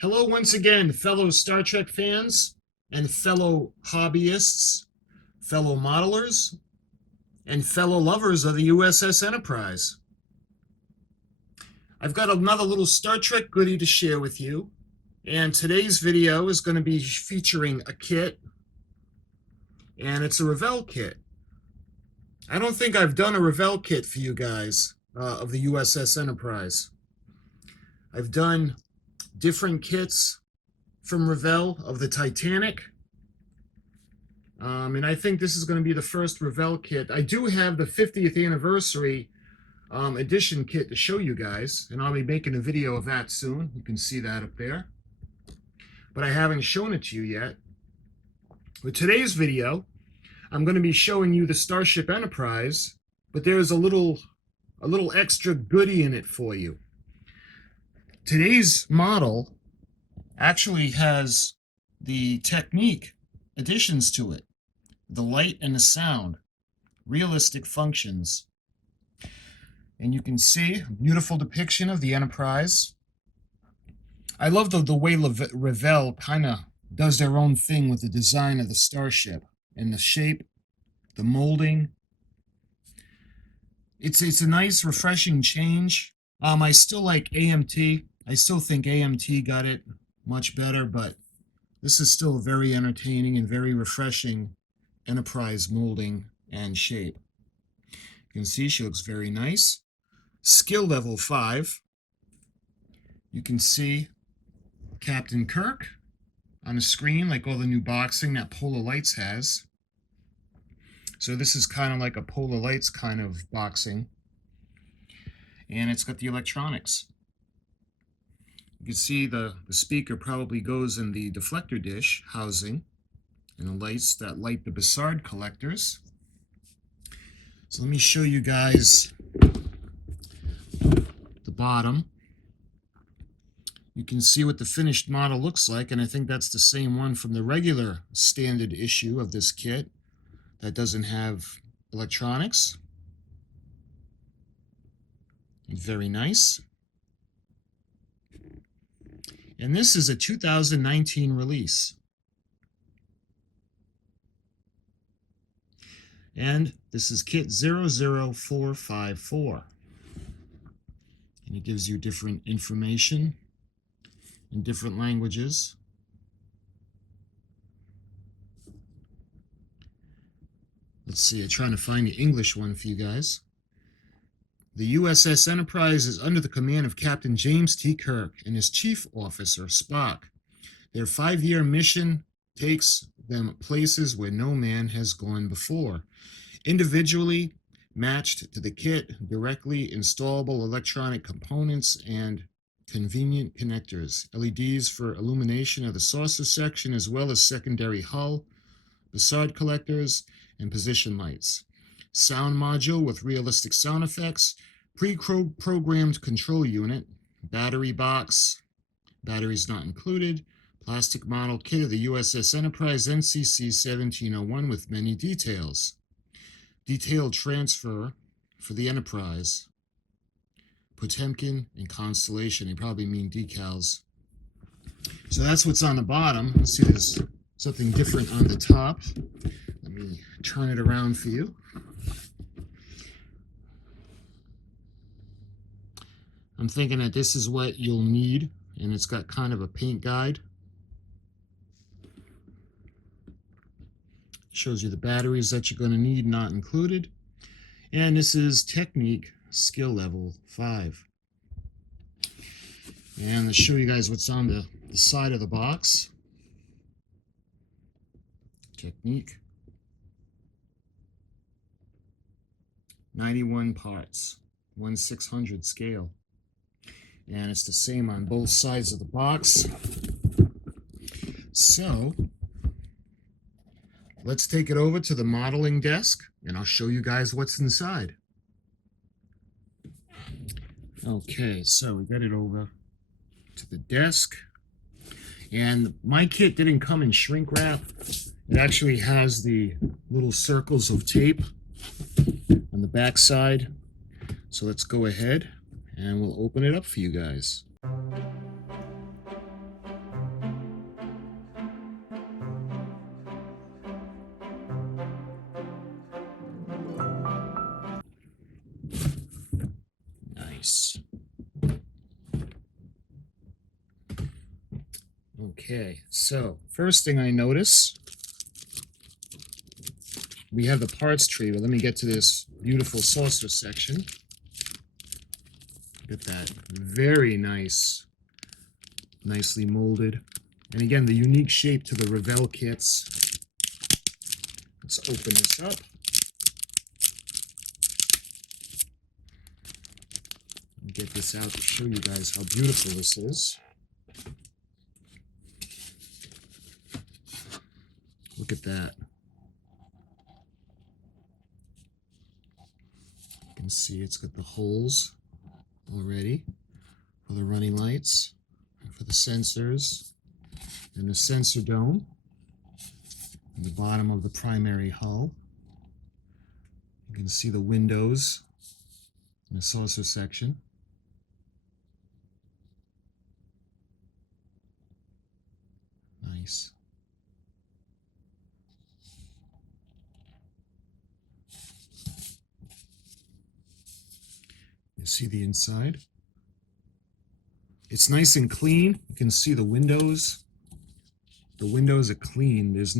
Hello once again, fellow Star Trek fans and fellow hobbyists, fellow modelers, and fellow lovers of the U.S.S. Enterprise. I've got another little Star Trek goodie to share with you, and today's video is going to be featuring a kit, and it's a Revell kit. I don't think I've done a Revell kit for you guys of the U.S.S. Enterprise. I've done different kits from Revell of the Titanic. And I think this is going to be the first Revell kit. I do have the 50th anniversary edition kit to show you guys, and I'll be making a video of that soon. You can see that up there. But I haven't shown it to you yet. With today's video, I'm going to be showing you the Starship Enterprise, but there's a little extra goodie in it for you. Today's model actually has the Technik additions to it. The light and the sound, realistic functions. And you can see a beautiful depiction of the Enterprise. I love the way Revell kind of does their own thing with the design of the starship and the shape, the molding. It's a nice, refreshing change. I still like AMT. I still think AMT got it much better, but this is still very entertaining and very refreshing Enterprise molding and shape. You can see she looks very nice. Skill level 5. You can see Captain Kirk on the screen, like all the new boxing that Polar Lights has. So this is kind of like a Polar Lights kind of boxing. And it's got the electronics. You can see the speaker probably goes in the deflector dish housing and the lights that light the Bassard collectors. So let me show you guys the bottom. You can see what the finished model looks like, and I think that's the same one from the regular standard issue of this kit that doesn't have electronics. Very nice. And this is a 2019 release. And this is kit 00454. And it gives you different information in different languages. Let's see, I'm trying to find the English one for you guys. The U.S.S. Enterprise is under the command of Captain James T. Kirk and his chief officer, Spock. Their 5-year mission takes them places where no man has gone before. Individually matched to the kit, directly installable electronic components and convenient connectors. LEDs for illumination of the saucer section, as well as secondary hull, Bassard collectors, and position lights. Sound module with realistic sound effects, pre-programmed control unit, battery box, batteries not included, plastic model kit of the U.S.S. Enterprise NCC1-701 with many details. Detailed transfer for the Enterprise. Potemkin and Constellation, they probably mean decals. So that's what's on the bottom. Let's see, there's something different on the top. Let me turn it around for you. I'm thinking that this is what you'll need, and it's got kind of a paint guide. Shows you the batteries that you're going to need, not included. And this is Technik skill level 5. And let's show you guys what's on the side of the box. Technik. 91 parts, 1/600 scale. And it's the same on both sides of the box. So let's take it over to the modeling desk, and I'll show you guys what's inside. Okay, so we got it over to the desk. And my kit didn't come in shrink wrap. It actually has the little circles of tape on the back side. So let's go ahead and we'll open it up for you guys. Nice. Okay, so first thing I notice, we have the parts tree, but let me get to this beautiful saucer section. Look at that. Very nice. Nicely molded. And again, the unique shape to the Revell kits. Let's open this up. Get this out to show you guys how beautiful this is. Look at that. You can see it's got the holes already for the running lights, and for the sensors, and the sensor dome at the bottom of the primary hull. You can see the windows in the saucer section. Nice. You see the inside. It's nice and clean. You can see the windows. The windows are clean. There's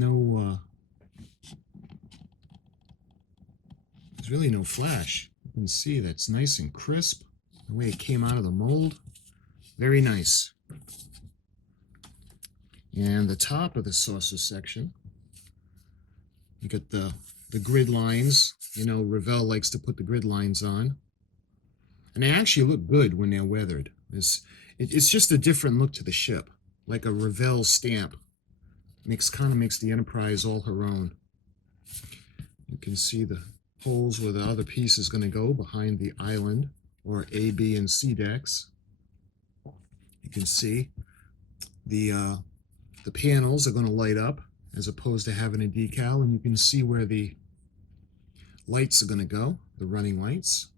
really no flash. You can see that's nice and crisp. The way it came out of the mold. Very nice. And the top of the saucer section, you get the grid lines. You know, Revell likes to put the grid lines on. And they actually look good when they're weathered. It's just a different look to the ship, like a Revell stamp. Kind of makes the Enterprise all her own. You can see the holes where the other piece is going to go behind the island, or A, B, and C decks. You can see the panels are going to light up as opposed to having a decal, and you can see where the lights are going to go, the running lights.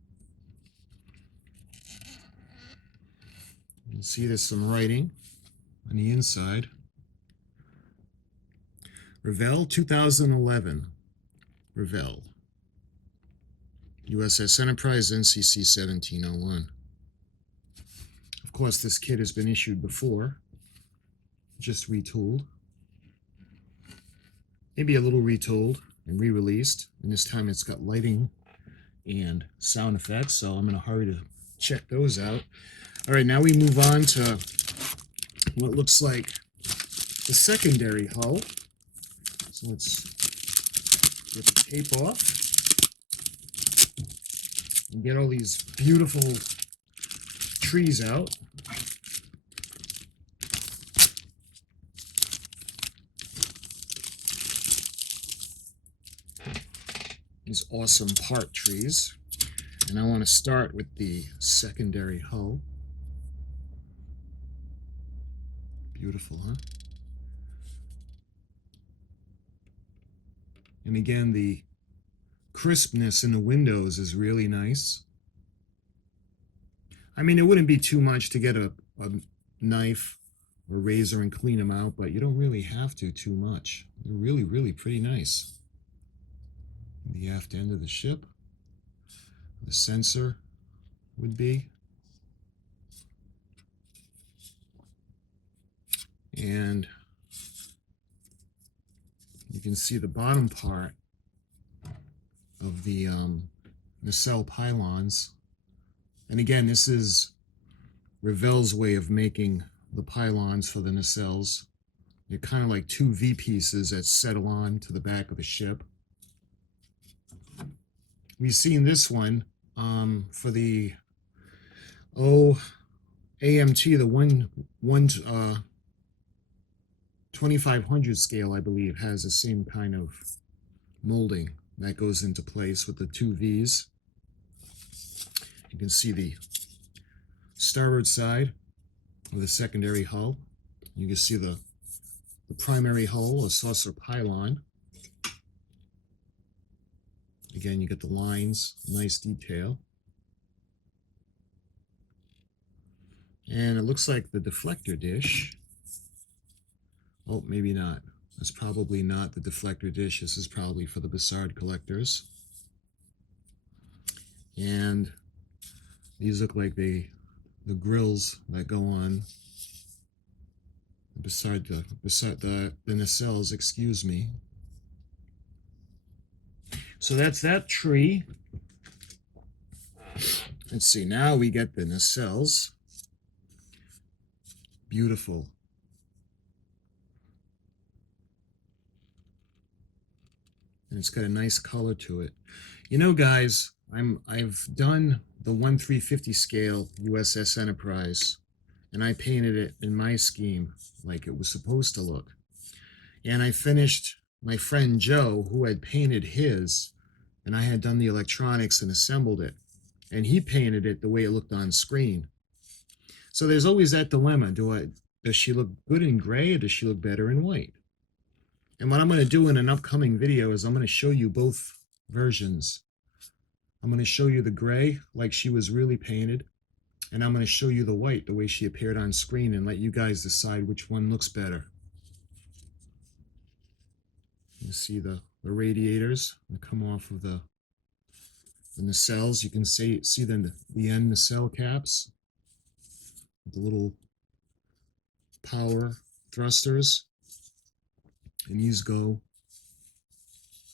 You can see there's some writing on the inside. Revell 2011. Revell. U.S.S. Enterprise NCC1-701. Of course, this kit has been issued before, just retooled. Maybe a little retooled and re-released, and this time it's got lighting and sound effects, so I'm in a hurry to check those out. All right, now we move on to what looks like the secondary hull. So let's get the tape off and get all these beautiful trees out. These awesome part trees. And I want to start with the secondary hull. Beautiful, huh? And again, the crispness in the windows is really nice. I mean, it wouldn't be too much to get a knife or razor and clean them out, but you don't really have to too much. They're really, really pretty nice. The aft end of the ship, the sensor would be. And you can see the bottom part of the nacelle pylons. And again, this is Revell's way of making the pylons for the nacelles. They're kind of like two V pieces that settle on to the back of the ship. We've seen this one for the AMT, the 2500 scale, I believe, has the same kind of molding that goes into place with the two V's. You can see the starboard side of the secondary hull. You can see the primary hull, a saucer pylon. Again, you get the lines, nice detail. And it looks like the deflector dish. Oh, maybe not. That's probably not the deflector dish. This is probably for the Bassard collectors. And These look like the grills that go on beside the nacelles, excuse me. So that's that tree. Let's see, now we get the nacelles. Beautiful. And it's got a nice color to it. You know, guys, I've done the 1/350 scale U.S.S. Enterprise, and I painted it in my scheme like it was supposed to look. And I finished my friend Joe, who had painted his, and I had done the electronics and assembled it. And he painted it the way it looked on screen. So there's always that dilemma. Does she look good in gray or does she look better in white? And what I'm going to do in an upcoming video is I'm going to show you both versions. I'm going to show you the gray like she was really painted, and I'm going to show you the white the way she appeared on screen, and let you guys decide which one looks better. You see the radiators that come off of the nacelles. You can see the end nacelle caps, the little power thrusters, and these go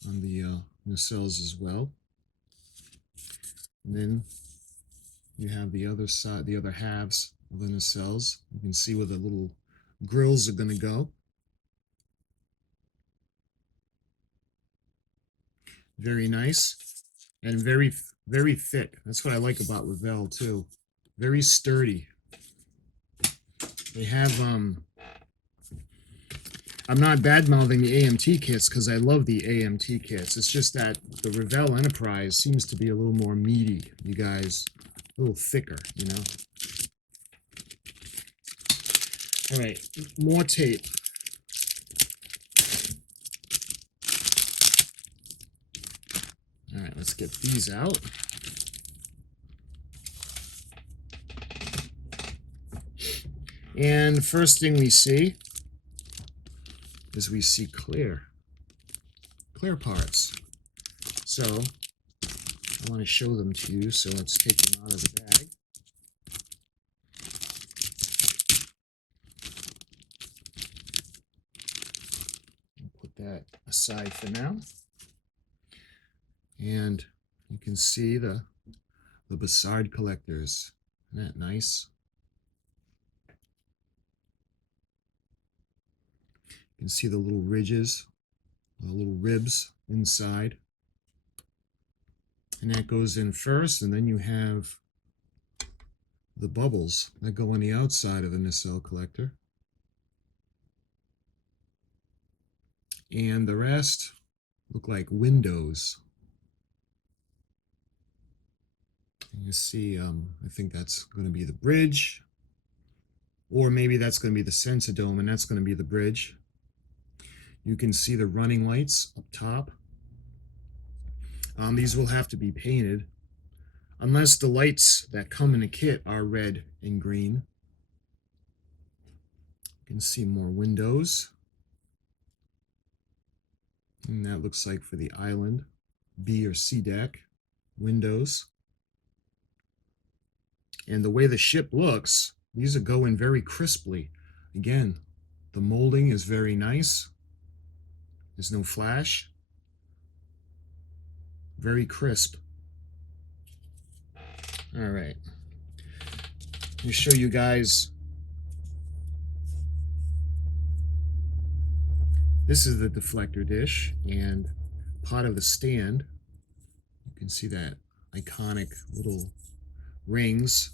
on the nacelles as well. And then you have the other side, the other halves of the nacelles. You can see where the little grills are going to go. Very nice and very, very thick. That's what I like about Revell too. Very sturdy. They have I'm not bad-mouthing the AMT kits because I love the AMT kits. It's just that the Revell Enterprise seems to be a little more meaty, you guys. A little thicker, you know. All right, more tape. All right, let's get these out. And first thing we see is we see clear parts. So I want to show them to you, so let's take them out of the bag. Put that aside for now. And you can see the Bassard collectors. Isn't that nice? You can see the little ridges, the little ribs inside. And that goes in first, and then you have the bubbles that go on the outside of the nacelle collector. And the rest look like windows. And you see, I think that's going to be the bridge, or maybe that's going to be the sensor dome, and that's going to be the bridge. You can see the running lights up top. These will have to be painted, unless the lights that come in the kit are red and green. You can see more windows. And that looks like for the island, B or C deck, windows. And the way the ship looks, these are going very crisply. Again, the molding is very nice. There's no flash. Very crisp. All right. Let me show you guys. This is the deflector dish and part of the stand. You can see that iconic little rings.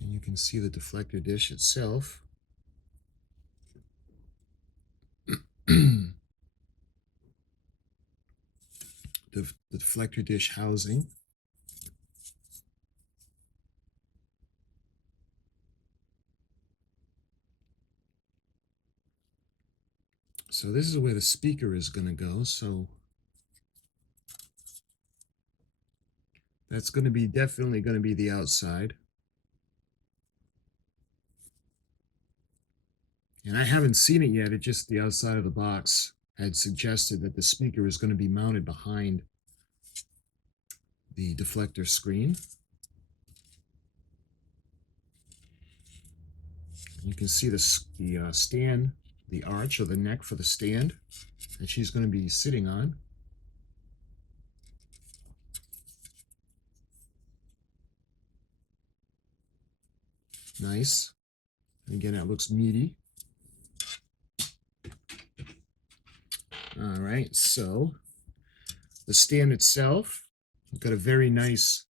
And you can see the deflector dish itself. The deflector dish housing. So this is where the speaker is going to go. So that's going to be definitely going to be the outside. And I haven't seen it yet. It's just the outside of the box had suggested that the speaker is going to be mounted behind the deflector screen. You can see the stand, the arch or the neck for the stand that she's going to be sitting on. Nice. Again, it looks meaty. All right, so the stand itself, got a very nice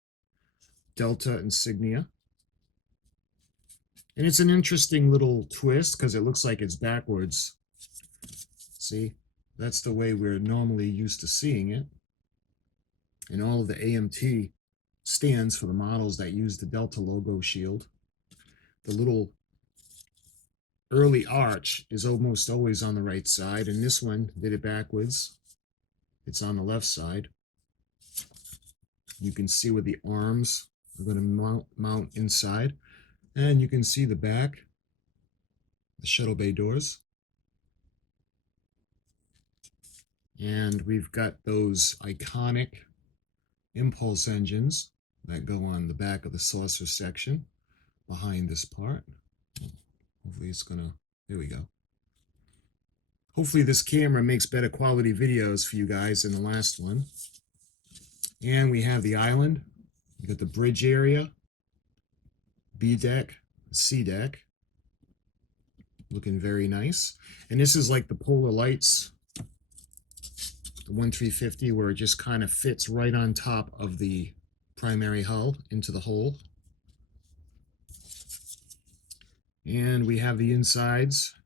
Delta insignia. And it's an interesting little twist because it looks like it's backwards. See, that's the way we're normally used to seeing it. And all of the AMT stands for the models that use the Delta logo shield. The little early arch is almost always on the right side, and this one did it backwards. It's on the left side. You can see where the arms are going to mount inside, and you can see the back, the shuttle bay doors. And we've got those iconic impulse engines that go on the back of the saucer section behind this part. Hopefully it's gonna, there we go. Hopefully this camera makes better quality videos for you guys than the last one. And we have the island. You got the bridge area, B deck, C deck. Looking very nice. And this is like the polar lights, the 1350, where it just kind of fits right on top of the primary hull into the hole. And we have the insides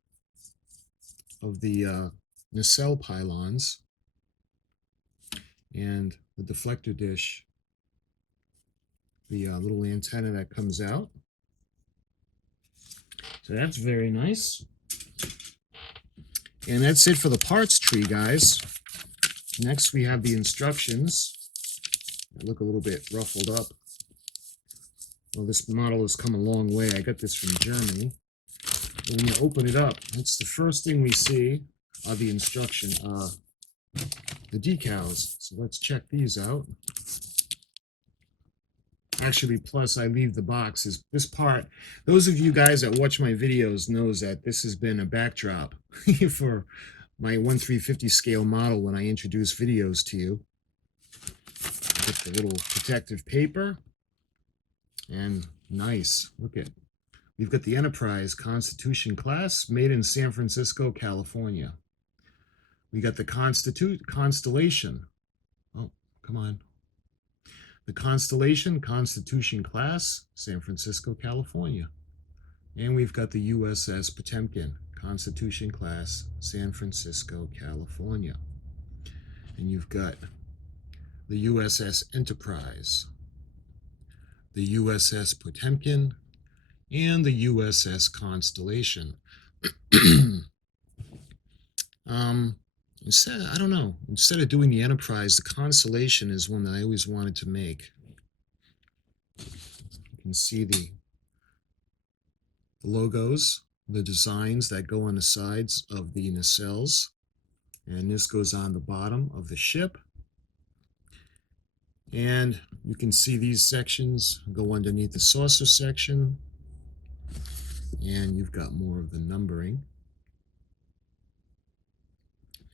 of the nacelle pylons and the deflector dish, the little antenna that comes out. So that's very nice. And that's it for the parts tree, guys. Next, we have the instructions. They look a little bit ruffled up. Well, this model has come a long way. I got this from Germany. When you open it up, that's the first thing we see are the instruction, the decals. So let's check these out. Actually, plus I leave the boxes. This part, those of you guys that watch my videos knows that this has been a backdrop for my 1/350 scale model when I introduce videos to you. Get the little protective paper. And nice, look at, we've got the Enterprise Constitution class made in San Francisco, California. We got the Constellation. Oh, come on. The Constellation Constitution class, San Francisco, California. And we've got the U.S.S. Potemkin Constitution class, San Francisco, California. And you've got the U.S.S. Enterprise, the U.S.S. Potemkin, and the U.S.S. Constellation. I don't know, instead of doing the Enterprise, the Constellation is one that I always wanted to make. You can see the logos, the designs that go on the sides of the nacelles. And this goes on the bottom of the ship. And you can see these sections go underneath the saucer section. And you've got more of the numbering.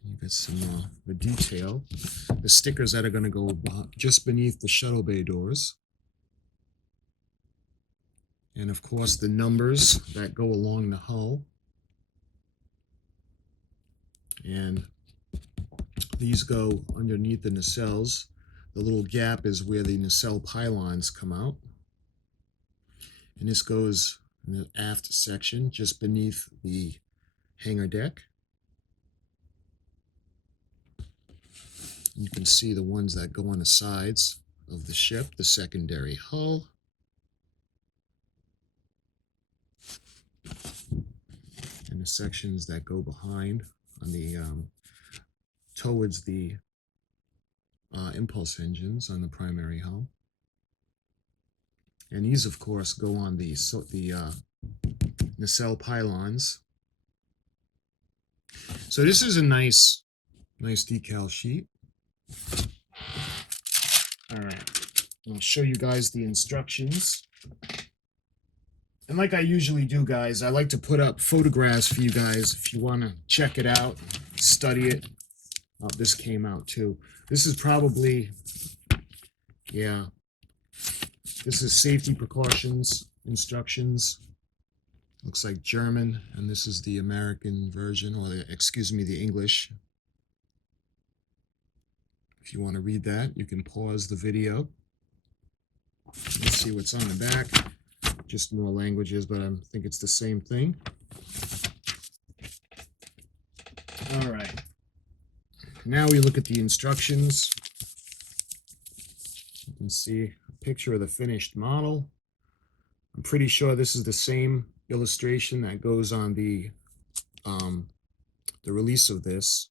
You've got some the detail. The stickers that are going to go just beneath the shuttle bay doors. And of course the numbers that go along the hull. And these go underneath the nacelles. The little gap is where the nacelle pylons come out. And this goes in the aft section just beneath the hangar deck. You can see the ones that go on the sides of the ship, the secondary hull. And the sections that go behind on the towards the impulse engines on the primary hull. And these, of course, go on the nacelle pylons. So this is a nice decal sheet. All right, I'll show you guys the instructions And like I usually do, guys, I like to put up photographs for you guys if you want to check it out, study it. Oh, this came out too. This is probably, yeah, this is safety precautions, instructions. Looks like German, and this is the American version, or excuse me, the English. If you want to read that, you can pause the video. Let's see what's on the back. Just more languages, but I think it's the same thing. All right. Now we look at the instructions. You can see a picture of the finished model. I'm pretty sure this is the same illustration that goes on the release of this,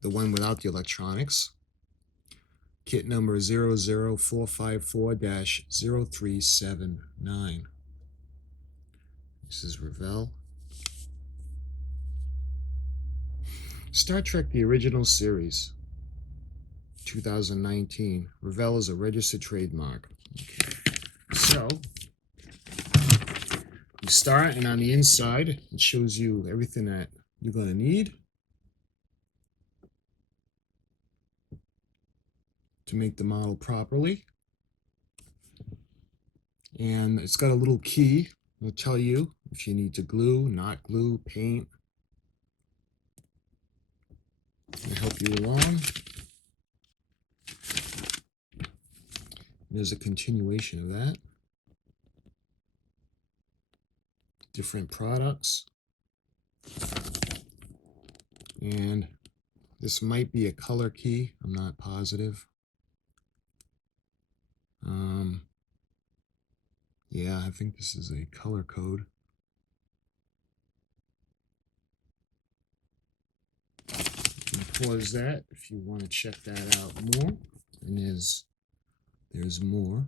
the one without the electronics. Kit number 00454-0379. This is Revell. Star Trek The Original Series, 2019. Revell is a registered trademark. Okay. So, you start, and on the inside, it shows you everything that you're going to need to make the model properly. And it's got a little key. It'll tell you if you need to glue, not glue, paint. It'll help you along. There's a continuation of that. Different products. And this might be a color key. I'm not positive. Yeah, I think this is a color code. You can pause that if you want to check that out more. And there's more.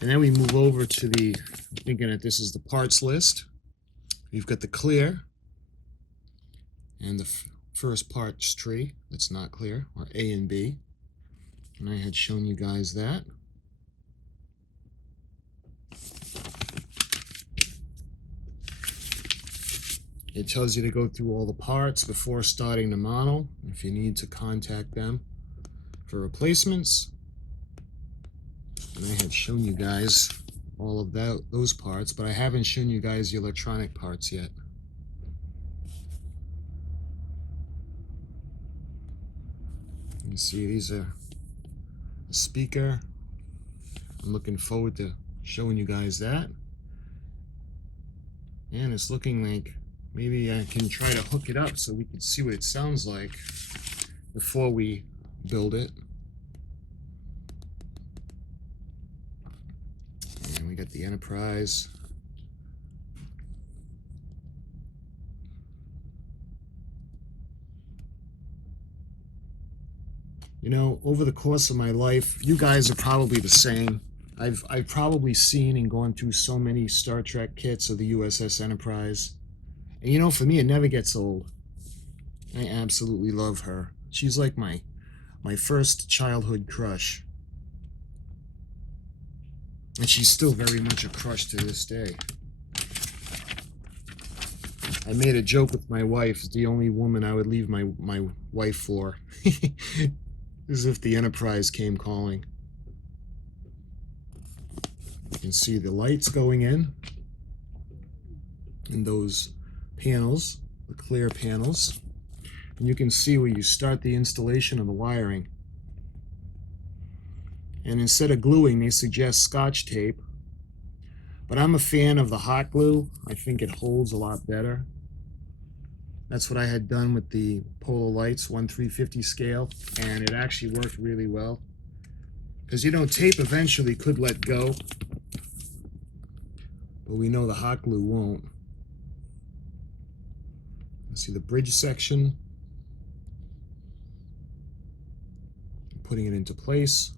And then we move over to the, thinking that this is the parts list. We've got the clear and the first parts tree that's not clear, or A and B. And I had shown you guys that. It tells you to go through all the parts before starting the model, if you need to contact them for replacements. And I had shown you guys all of those parts, but I haven't shown you guys the electronic parts yet. You can see these are a speaker. I'm looking forward to showing you guys that. And it's looking like maybe I can try to hook it up so we can see what it sounds like before we build it. And we got the Enterprise. You know, over the course of my life, you guys are probably the same. I've probably seen and gone through so many Star Trek kits of the U.S.S. Enterprise. And you know, for me, it never gets old. I absolutely love her. She's like my first childhood crush. And she's still very much a crush to this day. I made a joke with my wife, it's the only woman I would leave my wife for. As if the Enterprise came calling. You can see the lights going in those panels, the clear panels. And you can see where you start the installation of the wiring. And instead of gluing, they suggest Scotch tape. But I'm a fan of the hot glue. I think it holds a lot better. That's what I had done with the Polar Lights 1/350 scale, and it actually worked really well. Because, you know, tape eventually could let go, but we know the hot glue won't. Let's see the bridge section. Putting it into place.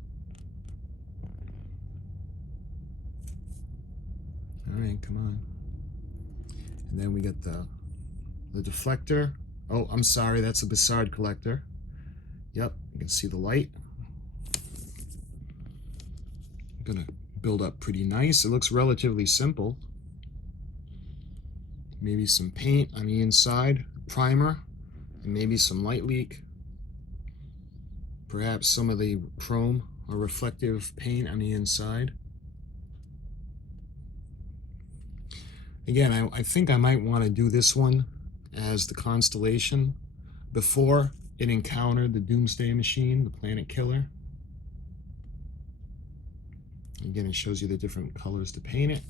All right, come on. And then we got the deflector. Oh, I'm sorry, that's a Bassard collector. Yep, you can see the light. Gonna build up pretty nice. It looks relatively simple. Maybe some paint on the inside, primer, and maybe some light leak. Perhaps some of the chrome or reflective paint on the inside. Again, I think I might want to do this one as the constellation before it encountered the Doomsday Machine, the Planet Killer. Again, it shows you the different colors to paint it.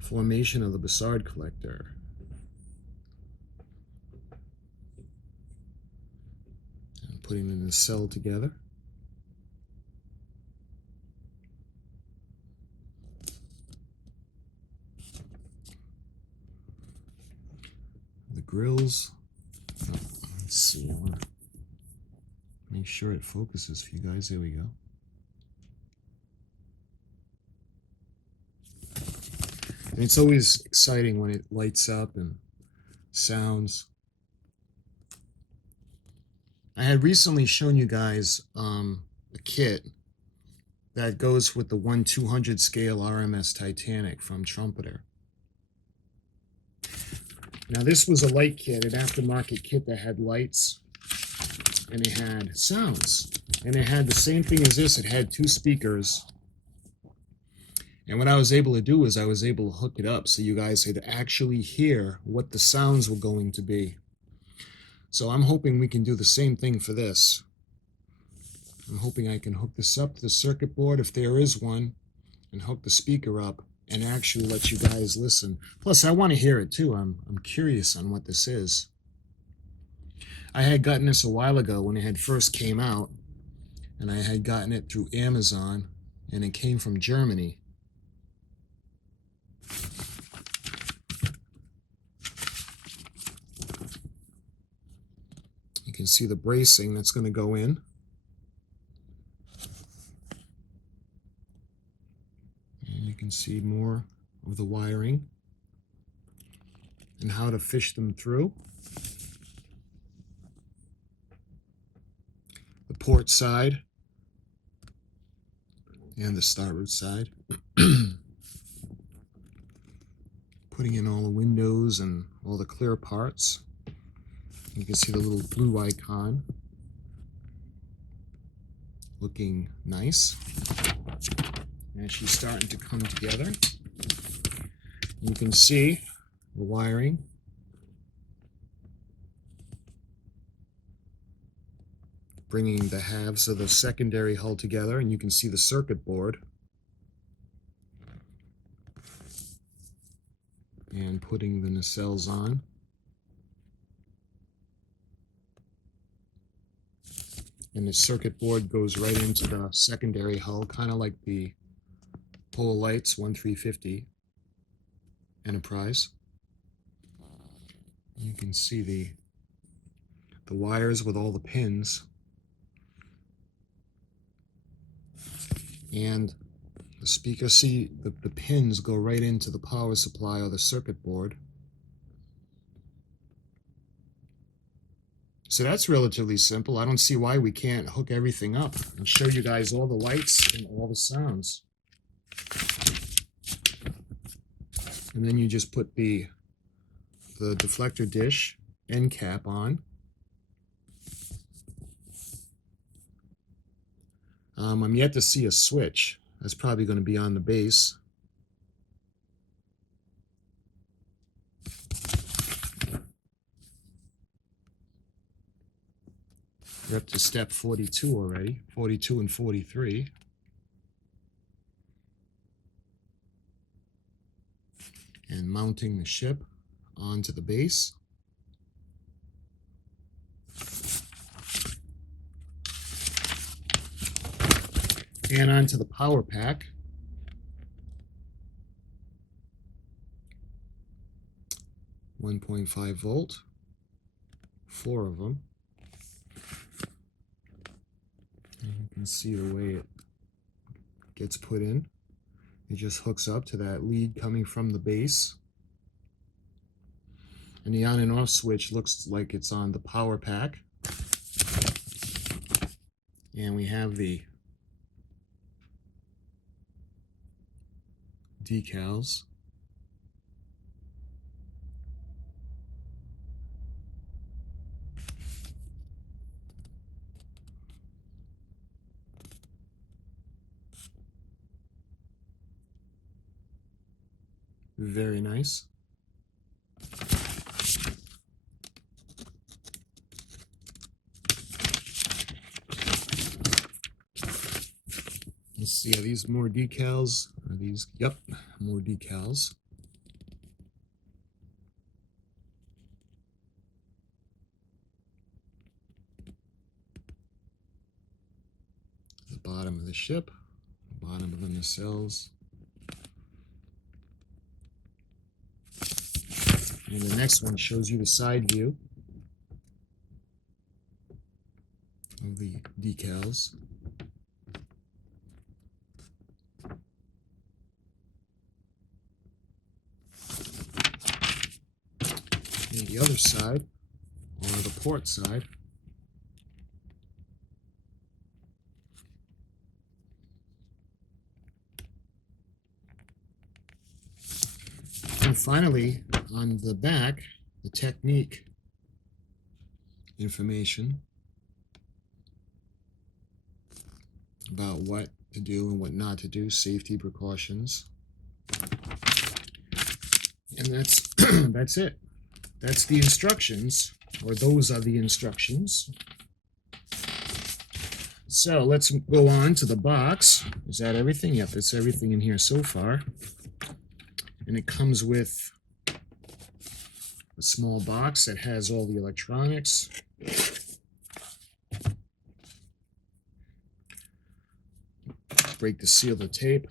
Formation of the Bassard Collector. And putting in the cell together. The grills. Let's see. I want to make sure it focuses for you guys. There we go. And it's always exciting when it lights up and sounds. I had recently shown you guys a kit that goes with the 1/200 scale RMS Titanic from Trumpeter. Now this was a light kit, an aftermarket kit that had lights and it had sounds. And it had the same thing as this. It had 2 speakers. And what I was able to do is I was able to hook it up so you guys could actually hear what the sounds were going to be. So I'm hoping we can do the same thing for this. I'm hoping I can hook this up to the circuit board if there is one and hook the speaker up and actually let you guys listen. Plus, I want to hear it too. I'm curious on what this is. I had gotten this a while ago when it had first came out, and I had gotten it through Amazon, and it came from Germany. You can see the bracing that's going to go in. And you can see more of the wiring and how to fish them through. The port side and the starboard side. Putting in all the windows and all the clear parts. You can see the little blue icon looking nice. And she's starting to come together. You can see the wiring. Bringing the halves of the secondary hull together, and you can see the circuit board. And putting the nacelles on. And the circuit board goes right into the secondary hull, kind of like the Polar Lights 1350 Enterprise. You can see the wires with all the pins. And the speaker, see the pins go right into the power supply or the circuit board. So that's relatively simple. I don't see why we can't hook everything up and show you guys all the lights and all the sounds. And then you just put the deflector dish end cap on. I'm yet to see a switch. That's probably going to be on the base. We're up to step 42 already, 42 and 43. And mounting the ship onto the base. And onto the power pack. .5 volt, 4 of them. And you can see the way it gets put in. It just hooks up to that lead coming from the base. And the on and off switch looks like it's on the power pack. And we have the decals. Very nice. Let's see, are these more decals? Are these? Yep, more decals. The bottom of the ship, bottom of the nacelles. And the next one shows you the side view of the decals. And the other side, or the port side, and finally, on the back, the Technik information about what to do and what not to do, safety precautions. And that's that's it. That's the instructions, or those are the instructions. So let's go on to the box. Is that everything? Yep, it's everything in here so far. And it comes with a small box that has all the electronics. Break the seal of the tape.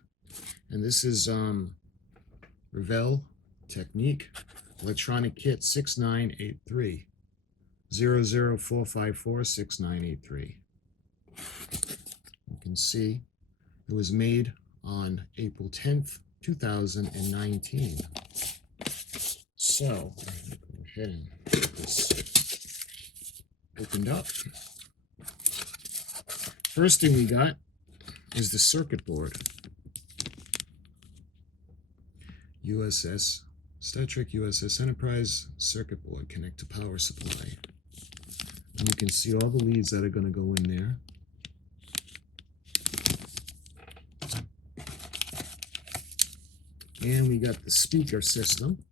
And this is Revell Technik Electronic Kit 6983 00454 6983. You can see it was made on April 10th, 2019. So, go ahead and get this opened up. First thing we got is the circuit board. U.S.S. Star Trek U.S.S. Enterprise circuit board, connect to power supply. And you can see all the leads that are going to go in there. And we got the speaker system.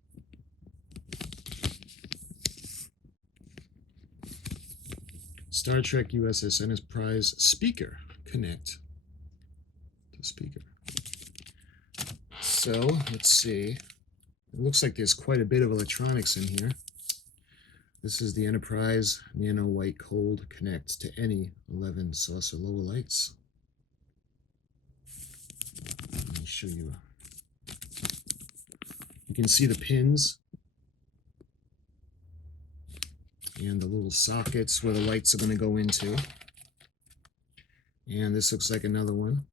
Star Trek U.S.S. Enterprise speaker, connect to speaker. So, let's see. It looks like there's quite a bit of electronics in here. This is the Enterprise Nano White Cold, connects to any 11 saucer lower lights. Let me show you. You can see the pins and the little sockets where the lights are going to go into. And this looks like another one.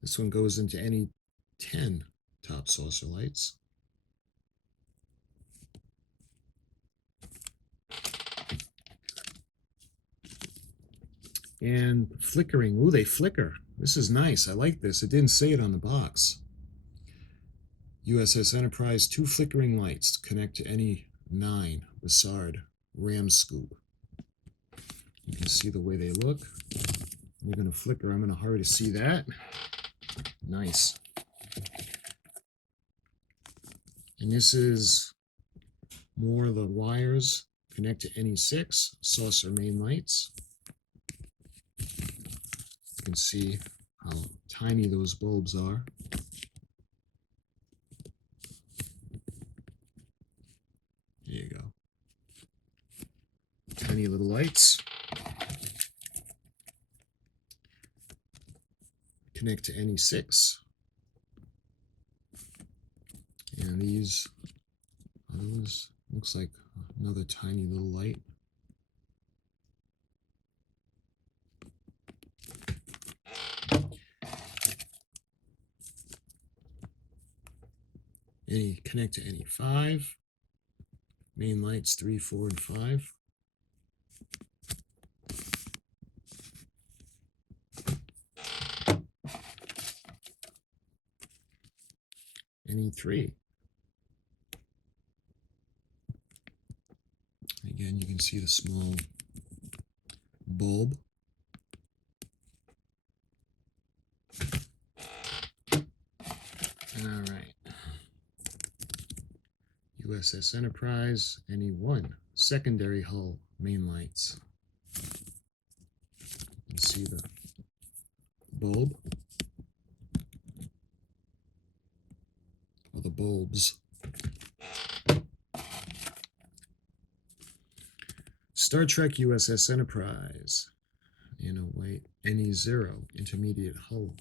This one goes into any 10 top saucer lights. And flickering. Ooh, they flicker. This is nice. I like this. It didn't say it on the box. U.S.S. Enterprise, 2 flickering lights to connect to any 9 Bassard ram scoop. You can see the way they look. They're going to flicker. I'm in a hurry to see that. Nice. And this is more of the wires. Connect to any 6 saucer main lights. You can see how tiny those bulbs are. There you go. Tiny little lights. Connect to any 6. And these looks like another tiny little light. Connect to any 5. Main lights 3, 4, and 5. NE3. Again, you can see the small bulb. All right. U.S.S. Enterprise, NE1, secondary hull, main lights. You can see the bulb, or the bulbs. Star Trek U.S.S. Enterprise, white, NE0, intermediate hull,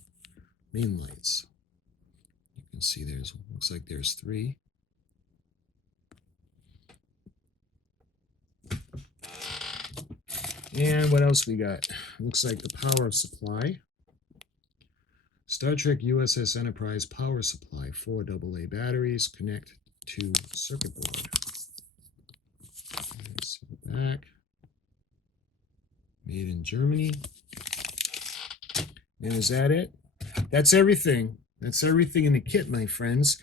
main lights. You can see looks like there's 3. And what else we got? Looks like the power supply. Star Trek U.S.S. Enterprise power supply, 4 AA batteries, connect to circuit board. Let's see the back. Made in Germany. And is that it? That's everything. That's everything in the kit, my friends.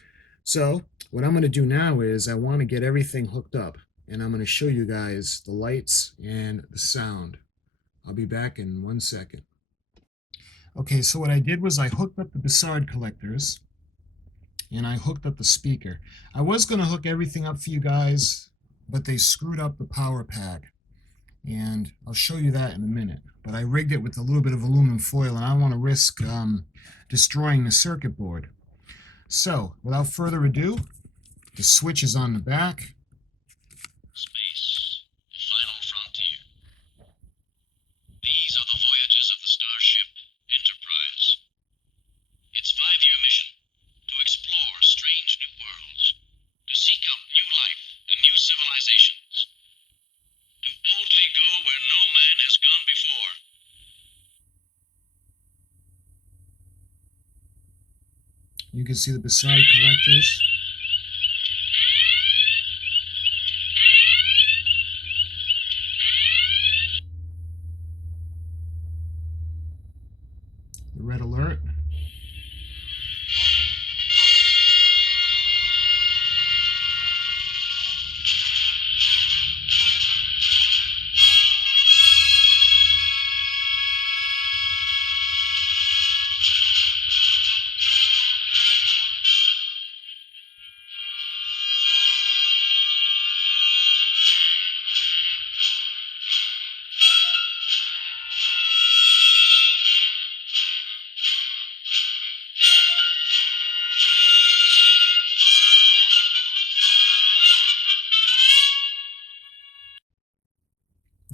So what I'm going to do now is I want to get everything hooked up, and I'm going to show you guys the lights and the sound. I'll be back in 1 second. Okay, so what I did was I hooked up the Bussard collectors, and I hooked up the speaker. I was going to hook everything up for you guys, but they screwed up the power pack, and I'll show you that in a minute. But I rigged it with a little bit of aluminum foil, and I don't want to risk destroying the circuit board. So, without further ado, the switch is on the back. Space, the final frontier. These are the voyages of the starship Enterprise. Its 5-year mission, to explore strange new worlds, to seek out new life and new civilizations, to boldly go where no man has gone before. You can see the Bussard collectors. The red alert.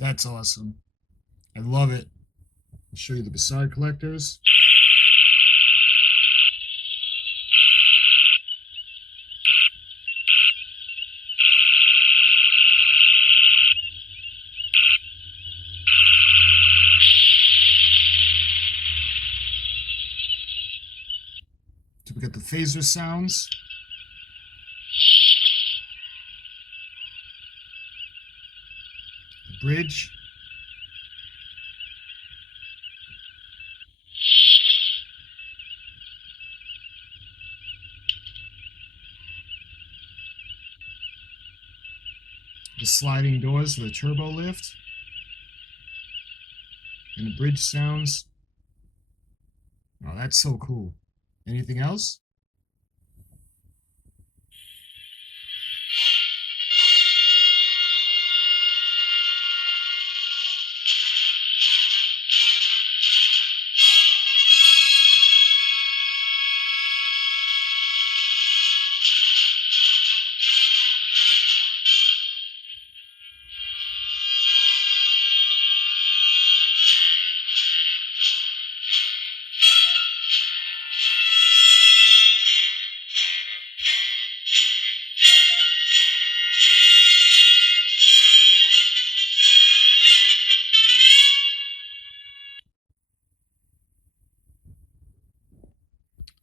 That's awesome. I love it. I'll show you the Bussard collectors. So we got the phaser sounds. The bridge. The sliding doors for the turbo lift. And the bridge sounds. Oh, that's so cool. Anything else?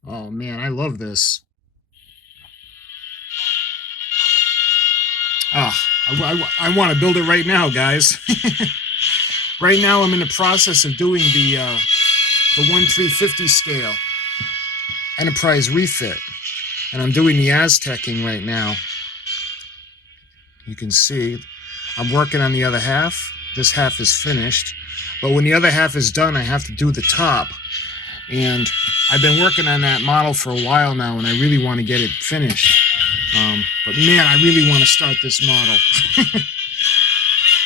Oh man, I love this. I want to build it right now, guys. Right now I'm in the process of doing the 1/350 scale Enterprise refit. And I'm doing the Aztecing right now. You can see I'm working on the other half. This half is finished. But when the other half is done, I have to do the top. And I've been working on that model for a while now, and I really want to get it finished. But man, I really want to start this model.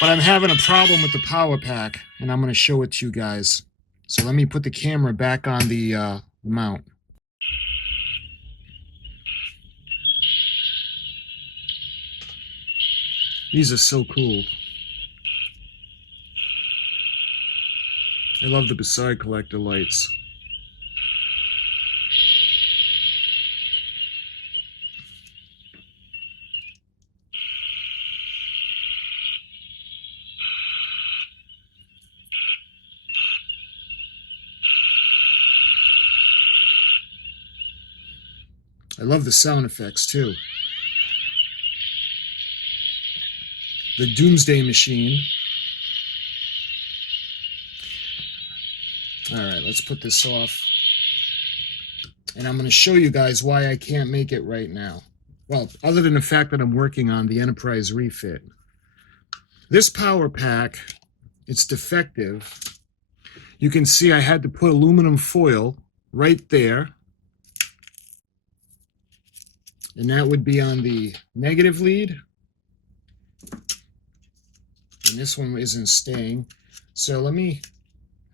But I'm having a problem with the power pack, and I'm going to show it to you guys. So let me put the camera back on the mount. These are so cool. I love the Beside collector lights. I love the sound effects too. The Doomsday Machine. All right, let's put this off. And I'm going to show you guys why I can't make it right now. Well, other than the fact that I'm working on the Enterprise refit. This power pack, it's defective. You can see I had to put aluminum foil right there. And that would be on the negative lead. And this one isn't staying. So let me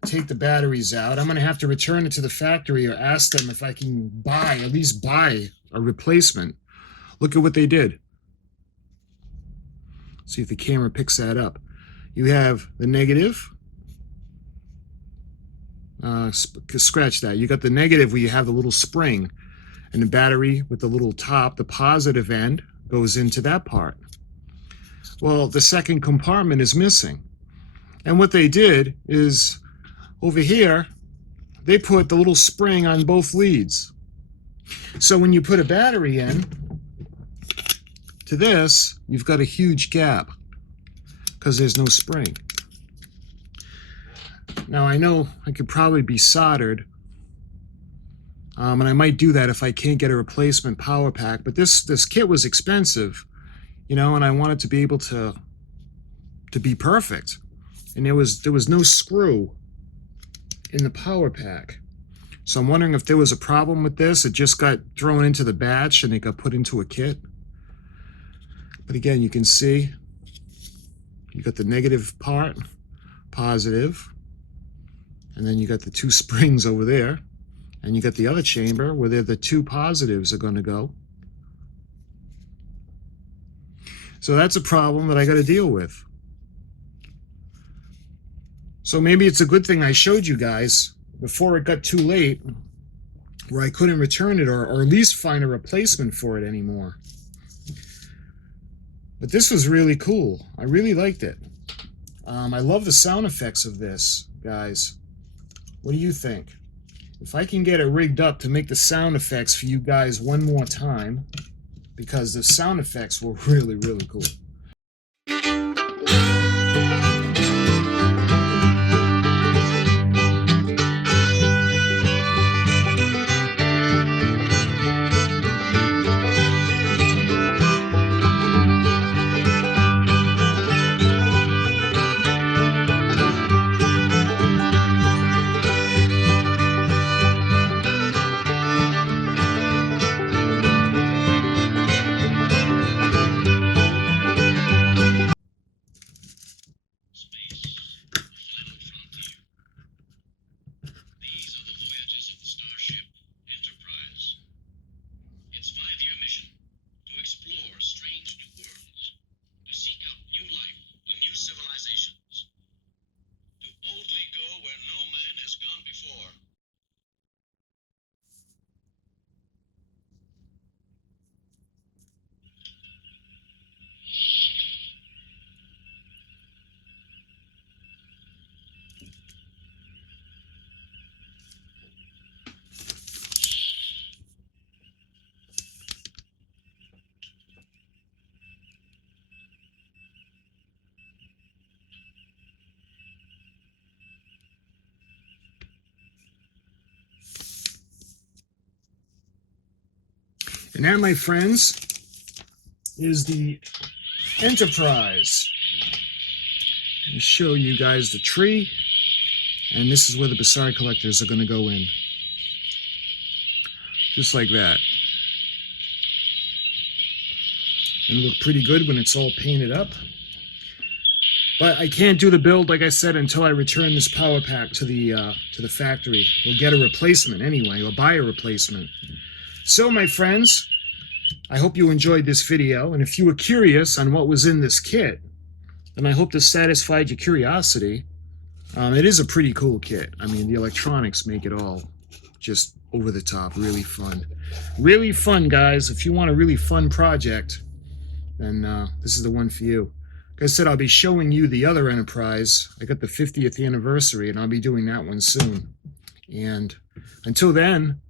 take the batteries out. I'm going to have to return it to the factory or ask them if I can at least buy a replacement. Look at what they did. See if the camera picks that up. You have the negative. Scratch that. You got the negative where you have the little spring, and the battery with the little top, the positive end, goes into that part. Well, the second compartment is missing. And what they did is, over here, they put the little spring on both leads. So when you put a battery in to this, you've got a huge gap because there's no spring. Now I know I could probably be soldered, and I might do that if I can't get a replacement power pack, but this kit was expensive, you know, and I wanted to be able to be perfect. And there was no screw in the power pack. So I'm wondering if there was a problem with this. It just got thrown into the batch and it got put into a kit. But again, you can see you got the negative part, positive, and then you got the two springs over there, and you got the other chamber where the two positives are going to go. So that's a problem that I got to deal with. So maybe it's a good thing I showed you guys before it got too late, where I couldn't return it or at least find a replacement for it anymore. But this was really cool. I really liked it. I love the sound effects of this, guys. What do you think? If I can get it rigged up to make the sound effects for you guys one more time, because the sound effects were really, really cool. And that, my friends, is the Enterprise. I'll show you guys the tree, and this is where the Basari collectors are going to go in. Just like that. And look pretty good when it's all painted up. But I can't do the build, like I said, until I return this power pack to the factory. We'll get a replacement anyway, or buy a replacement. So, my friends, I hope you enjoyed this video, and if you were curious on what was in this kit, then I hope this satisfied your curiosity. It is a pretty cool kit. I mean, the electronics make it all just over the top, really fun. Really fun, guys. If you want a really fun project, then this is the one for you. Like I said, I'll be showing you the other Enterprise. I got the 50th anniversary, and I'll be doing that one soon. And until then,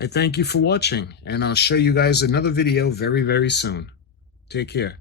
I thank you for watching, and I'll show you guys another video very, very soon. Take care.